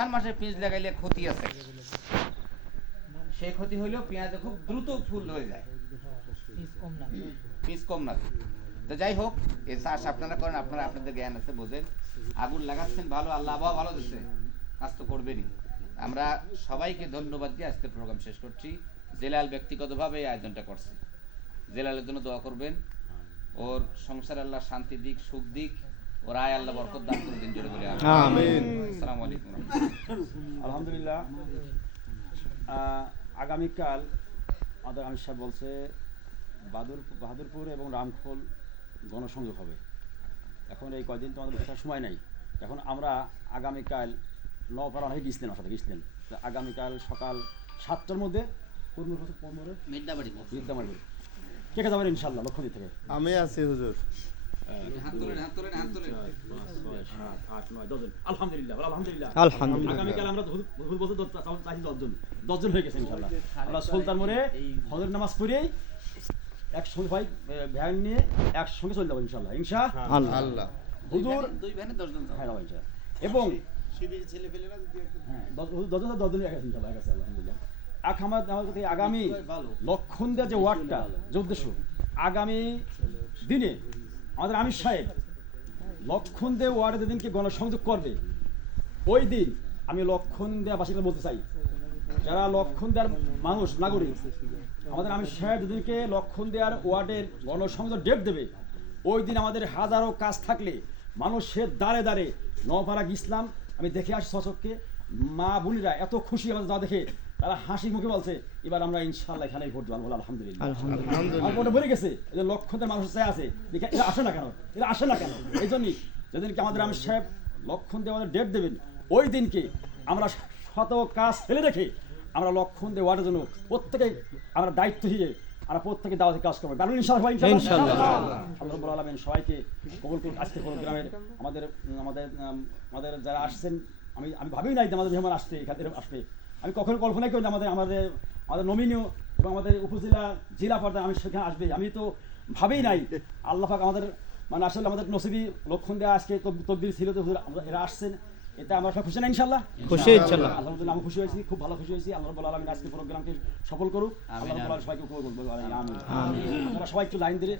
চার মাসে পিঁয়াজ লাগাইলে ক্ষতি আছে। সেই ক্ষতি হইলেও পেঁয়াজে খুব দ্রুত ফুল হয়ে যায়। পিস কম না। তো যাই হোক এই চাষ আপনারা করেন আপনারা আপনাদের জ্ঞান আছে বোঝেন। আগুন লাগাচ্ছেন ভালো আল্লাহ আবহাওয়া ভালো দিচ্ছে কাজ তো করবেনই। আমরা সবাইকে ধন্যবাদ দিয়ে আজকে প্রোগ্রাম শেষ করছি। জেলাল ব্যক্তিগতভাবে এই আয়োজনটা করছে। জেলালের জন্য দোয়া করবেন। ওর সংসার আল্লাহ শান্তি দিক সুখ দিক। ওর আয় আল্লাহ বরকত দান করে দিন জোরে বলে আমিন। আসসালামু আলাইকুম আলহামদুলিল্লাহ আগামীকাল আমাদের আমির সাহেব বলছে বাদুর বাহাদুরপুর এবং রামখোল গণসংযোগ হবে। এখন এই কয়দিন তো আমাদের বসার সময় নাই। এখন আমরা আগামীকাল নপাড়া হয়ে গিয়েছিলেন আমার সাথে গিয়েছিলেন। আগামীকাল সকাল সাতটার মধ্যে পনেরো বছর পনেরো? মির্দাবাড়ি বিদ্যামারি কে কে যাবেন ইনশাল্লাহ লক্ষ্মীপুর থেকে? আমি আছি হুজুর। হয়ে হ্যাঁ হ্যাঁ আগামী লক্ষণ দেওয়া যে ওয়ার্ডটা যে উদ্দেশ্য আগামী দিনে আমাদের আমির সাহেব, লক্ষণ দে ওয়ার্ডে যেদিনকে গণসংযোগ করবে। ওই দিন আমি লক্ষণ দেওয়া বাসীকে বলতে চাই। যারা লক্ষণ দেওয়ার মানুষ, নাগরিক, আমাদের আমির সাহেব যেদিনকে লক্ষণ দেওয়ার ওয়ার্ডের গণসংযোগ ডেট দেবে, ওই দিন আমাদের হাজারো কাজ থাকলে মানুষের দাঁড়ে দাঁড়ে নপাড়া ইসলাম, আমি দেখে আসি সচককে, মা বোনেরা এত খুশি আমাদের যা দেখে। তারা হাসি মুখে বলছে এবার আমরা ইনশাল্লাহ এখানে ভোট দেবো বলে আলহামদুলিল্লাহ। আমার ভরে গেছে। এই যে লক্ষণের মানুষ চাই আছে এরা আসে না কেন? এরা আসে না কেন? এই জন্যই যেদিনকে আমাদের আমির সাহেব লক্ষণ দিয়ে আমাদের ডেট দেবেন ওই দিনকে আমরা শত কাজ ফেলে রেখে আমরা লক্ষণ দিয়ে ওয়ার্ডের জন্য প্রত্যেকে আমরা দায়িত্ব হিসেবে আমরা প্রত্যেকে দাওয়াতে কাজ করব। কারণ ইনশাল্লাহ ইনশাল্লাহ আল্লাহ রাব্বুল আলামিন সবাইকে কবুল করুন আজকে গ্রামের আমাদের আমাদের আমাদের যারা আসছেন আমি আমি ভাবিই নাই যে আমাদের মেহমান আসছে এখান থেকে আসবে। আমি কখনো কল্পনা করি আমাদের আমাদের আমাদের নমিনীয় এবং আমাদের উপজেলা জেলা পর্যায়ে আমি সেখানে আসবে। আমি তো ভাবেই নাই। আল্লাহ পাক আমাদের মানে আসলে আমাদের নসিবি লক্ষণ দেওয়া আজকে তকদির ছিল তো আমরা- এরা আসছেন। এটা আমরা সব খুশি না ইনশাল্লাহ খুশি ইনশাল্লাহ। আলহামদুলিল্লাহ আমি খুশি হয়েছি খুব ভালো খুশি হয়েছি। আল্লাহ রাব্বুল আলামিন আজকে প্রোগ্রামকে সফল করুক। আল্লাহ রাব্বুল আলামিন সবাইকে উপভোগ করুক। আমিন। আপনারা সবাই একটু লাইন দিয়ে